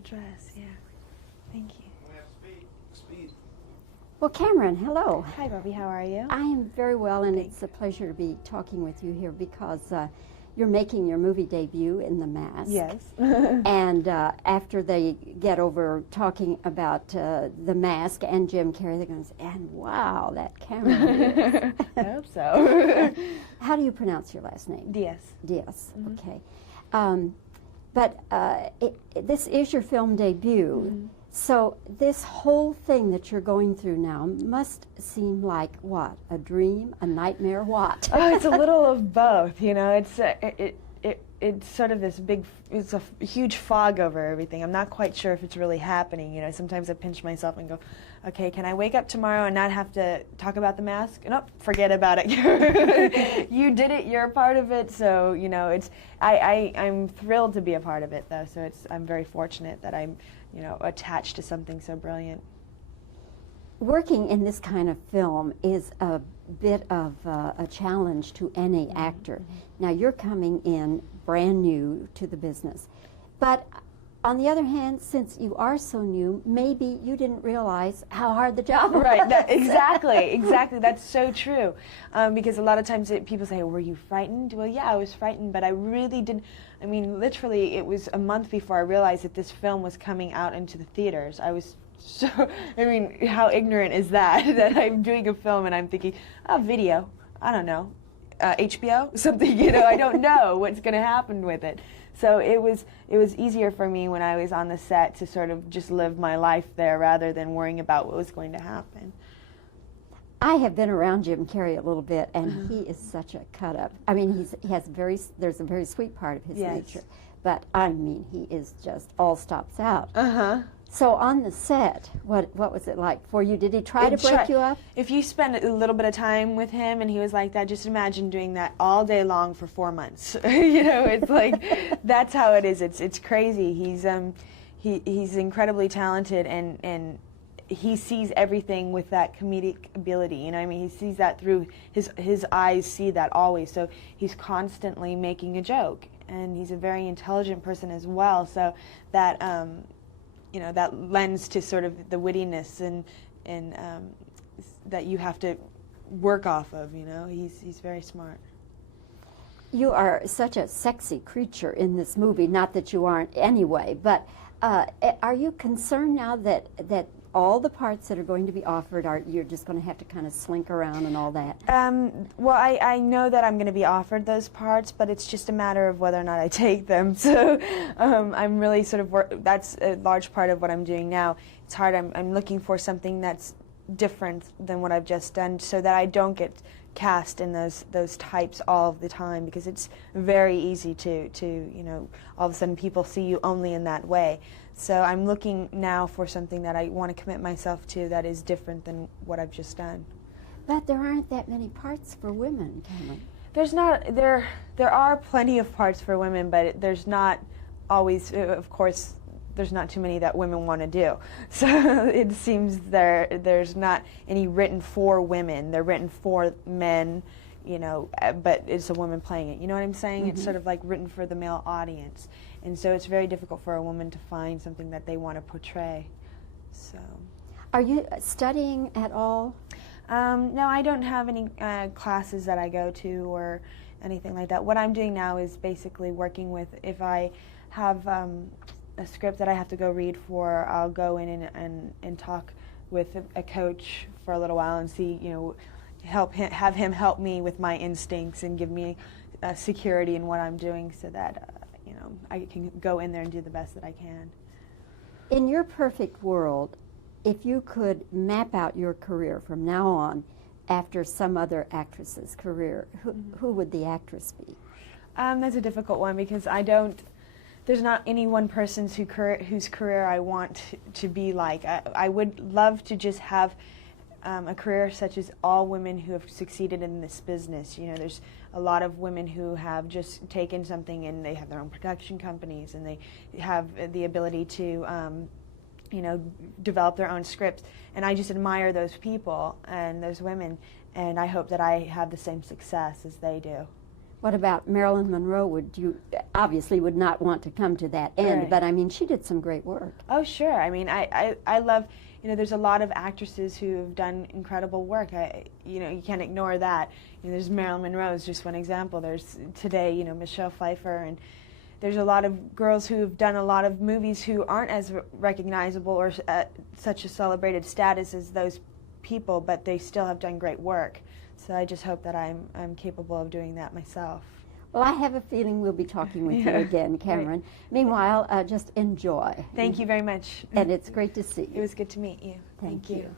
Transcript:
beautiful dress. Yeah. Thank you. We have speed. Well, Cameron, hello. Hi, Bobby. How are you? I am very well, and it's a pleasure to be talking with you here because you're making your movie debut in The Mask. Yes. And after they get over talking about The Mask and Jim Carrey, they're going to say, and wow, that Cameron. I hope so. How do you pronounce your last name? Diaz. Diaz, Mm-hmm. Okay. But this is your film debut. Mm-hmm. So this whole thing that you're going through now must seem like what? A dream, a nightmare, what? Oh, it's a little of both. You know, it's sort of this big, it's a huge fog over everything. I'm not quite sure if it's really happening. You know, sometimes I pinch myself and go, okay, can I wake up tomorrow and not have to talk about The Mask? Nope, forget about it. You did it. You're a part of it. So you know, I'm thrilled to be a part of it, though. So I'm very fortunate that I'm, you know, attached to something so brilliant. Working in this kind of film is a bit of a challenge to any actor. Now you're coming in brand new to the business, but on the other hand, since you are so new, maybe you didn't realize how hard the job was. Right, exactly. That's so true. Because a lot of times people say, were you frightened? Well, yeah, I was frightened, but I really didn't. I mean, literally, it was a month before I realized that this film was coming out into the theaters. I was so, I mean, how ignorant is that? That I'm doing a film and I'm thinking, oh, video, I don't know, HBO, something, you know, I don't know what's going to happen with it. So it was easier for me when I was on the set to sort of just live my life there rather than worrying about what was going to happen. I have been around Jim Carrey a little bit, and he is such a cut-up. I mean, there's a very sweet part of his nature, but I mean, he is just all stops out. So on the set, what was it like for you? Did he try to break you up? If you spend a little bit of time with him and he was like that, just imagine doing that all day long for 4 months. You know, it's like, that's how it is. It's crazy. He's incredibly talented, and he sees everything with that comedic ability. You know what I mean? He sees that through his eyes see that always. So he's constantly making a joke, and he's a very intelligent person as well. So that you know, that lends to sort of the wittiness and that you have to work off of. You know, he's very smart. You are such a sexy creature in this movie. Not that you aren't anyway, but are you concerned now that all the parts that are going to be offered you're just going to have to kind of slink around and all that? Well, I know that I'm going to be offered those parts, but it's just a matter of whether or not I take them. So I'm really sort of that's a large part of what I'm doing now. It's hard. I'm looking for something that's different than what I've just done, so that I don't get cast in those types all of the time, because it's very easy to you know, all of a sudden people see you only in that way. So I'm looking now for something that I want to commit myself to that is different than what I've just done. But there aren't that many parts for women, Cameron. There's not. There are plenty of parts for women, but there's not always. Of course, there's not too many that women want to do. So it seems there's not any written for women. They're written for men, you know, but it's a woman playing it. You know what I'm saying? It's sort of like written for the male audience. And so it's very difficult for a woman to find something that they want to portray. So, are you studying at all? No, I don't have any classes that I go to or anything like that. What I'm doing now is basically working with, if I have a script that I have to go read for, I'll go in and talk with a coach for a little while and see, you know, have him help me with my instincts and give me security in what I'm doing, so that you know, I can go in there and do the best that I can. In your perfect world, if you could map out your career from now on after some other actress's career, who would the actress be? That's a difficult one, because there's not any one person whose career I want to be like. I would love to just have a career such as all women who have succeeded in this business. You know, there's a lot of women who have just taken something and they have their own production companies, and they have the ability to you know, develop their own scripts. And I just admire those people and those women, and I hope that I have the same success as they do. What about Marilyn Monroe? Would you obviously would not want to come to that end, Right. but I mean, she did some great work. Oh, sure. I mean, I love, there's a lot of actresses who have done incredible work. You can't ignore that. There's Marilyn Monroe is just one example. There's today, Michelle Pfeiffer, and there's a lot of girls who have done a lot of movies who aren't as recognizable or at such a celebrated status as those people, but they still have done great work. So I just hope that I'm capable of doing that myself. Well, I have a feeling we'll be talking with you again, Cameron. Right. Meanwhile, just enjoy. Thank you very much. And it's great to see you. It was good to meet you. Thank you.